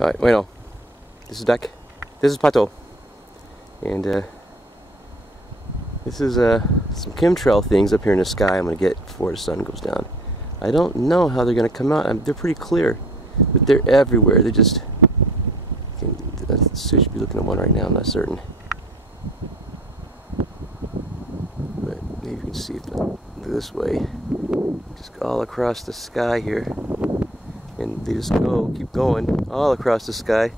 Alright, bueno, this is Duck, this is Pato, and this is some chemtrail things up here in the sky I'm going to get before the sun goes down. I don't know how they're going to come out. They're pretty clear, but they're everywhere. They're just, I should be looking at one right now, I'm not certain. But maybe you can see it this way, just all across the sky here. And they just keep going all across the sky.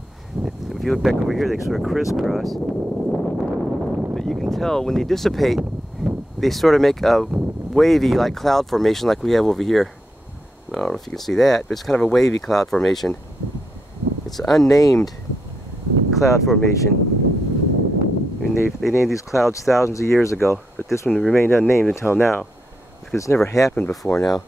If you look back over here, they sort of crisscross. But you can tell when they dissipate, they sort of make a wavy, like cloud formation, like we have over here. I don't know if you can see that, but it's kind of a wavy cloud formation. It's an unnamed cloud formation. I mean, they named these clouds thousands of years ago, but this one remained unnamed until now, because it's never happened before now.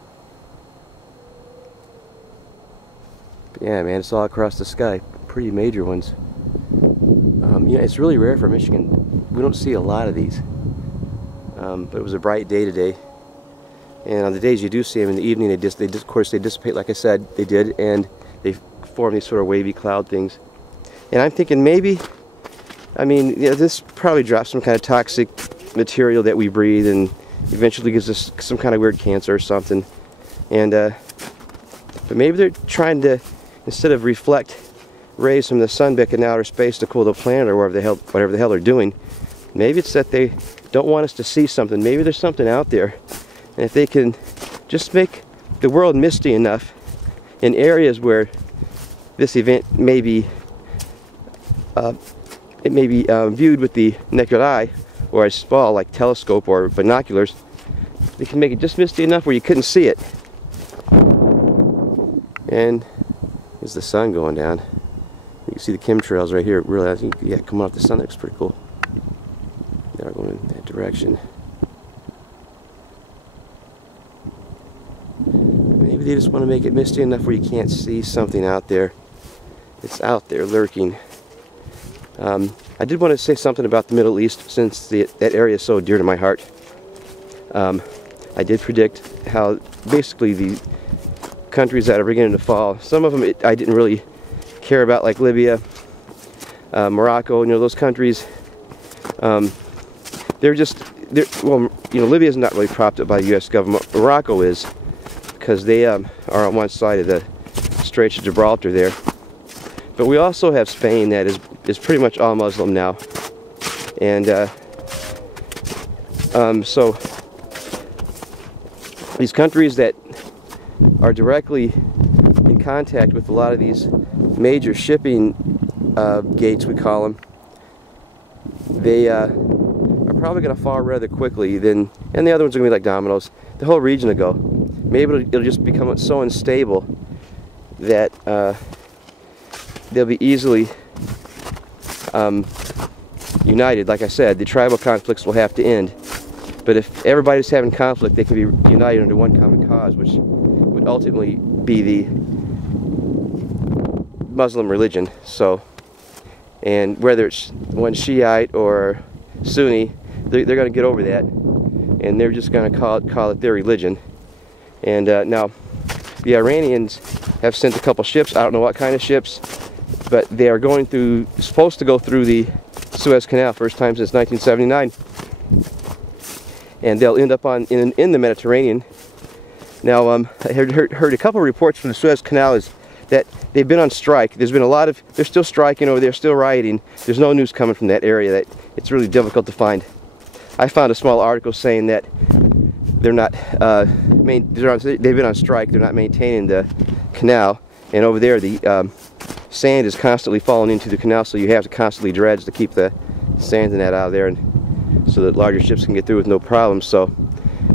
Yeah, man, it's all across the sky. Pretty major ones. You know, it's really rare for Michigan. We don't see a lot of these. But it was a bright day today. And on the days you do see them in the evening, of course, they dissipate, like I said, they did, and they form these sort of wavy cloud things. And I'm thinking maybe, I mean, yeah, this probably drops some kind of toxic material that we breathe, and eventually gives us some kind of weird cancer or something. And but maybe they're trying to, instead of reflect rays from the sun back in outer space to cool the planet or whatever the hell they're doing, maybe it's that they don't want us to see something. Maybe there's something out there, and if they can just make the world misty enough in areas where this event may be viewed with the naked eye, or a small like telescope or binoculars, they can make it just misty enough where you couldn't see it. And here's the sun going down. You can see the chemtrails right here. Really, I think, yeah, coming off the sun, that looks pretty cool. They're going in that direction. Maybe they just want to make it misty enough where you can't see something out there. It's out there lurking. I did want to say something about the Middle East, since that area is so dear to my heart. I did predict how basically the countries that are beginning to fall, some of them I didn't really care about, like Libya, Morocco, you know, those countries. Well, you know, Libya is not really propped up by the U.S. government. Morocco is, because they are on one side of the Straits of Gibraltar there. But we also have Spain that is pretty much all Muslim now. And so these countries that are directly in contact with a lot of these major shipping gates, we call them, they are probably going to fall rather quickly, and the other ones are going to be like dominoes. The whole region will go. Maybe it'll just become so unstable that they'll be easily united. Like I said, the tribal conflicts will have to end. But if everybody's having conflict, they can be united under one common cause, which would ultimately be the Muslim religion. So, and whether it's one Shiite or Sunni, they're going to get over that, and they're just going to call it their religion. And now, the Iranians have sent a couple ships. I don't know what kind of ships, but they are supposed to go through the Suez Canal, first time since 1979. And they'll end up in the Mediterranean. Now, I heard a couple of reports from the Suez Canal is that they've been on strike. There's been they're still striking over there, still rioting. There's no news coming from that area. That it's really difficult to find. I found a small article saying that they're not they've been on strike. They're not maintaining the canal, and over there the sand is constantly falling into the canal, so you have to constantly dredge to keep the sand and that out of there, and so that larger ships can get through with no problem. So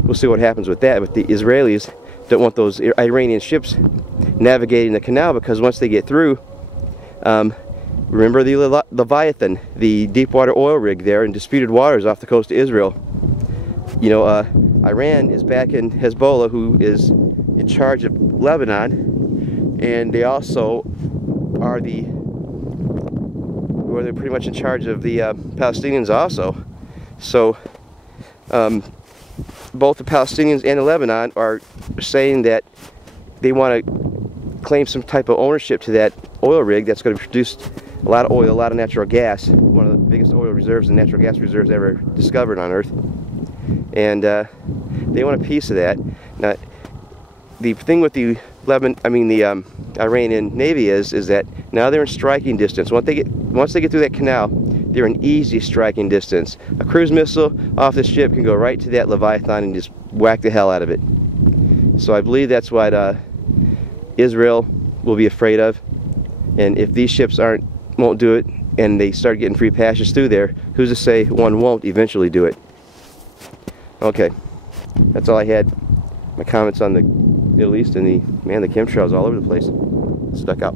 we'll see what happens with that. But the Israelis don't want those Iranian ships navigating the canal, because once they get through, remember the Leviathan, the deep water oil rig there in disputed waters off the coast of Israel. You know, Iran is backing Hezbollah, who is in charge of Lebanon, and they also are they're pretty much in charge of the Palestinians also. So both the Palestinians and the Lebanon are saying that they want to claim some type of ownership to that oil rig that's going to produce a lot of oil, a lot of natural gas, one of the biggest oil reserves and natural gas reserves ever discovered on Earth. And they want a piece of that. Now, the thing with the Iranian Navy is that now they're in striking distance. Once they get through that canal, they're in easy striking distance. A cruise missile off the ship can go right to that Leviathan and just whack the hell out of it. So I believe that's what Israel will be afraid of. And if these ships won't do it, and they start getting free passage through there, who's to say one won't eventually do it? Okay, that's all I had. My comments on the Middle East and the chemtrails all over the place. Stuck out.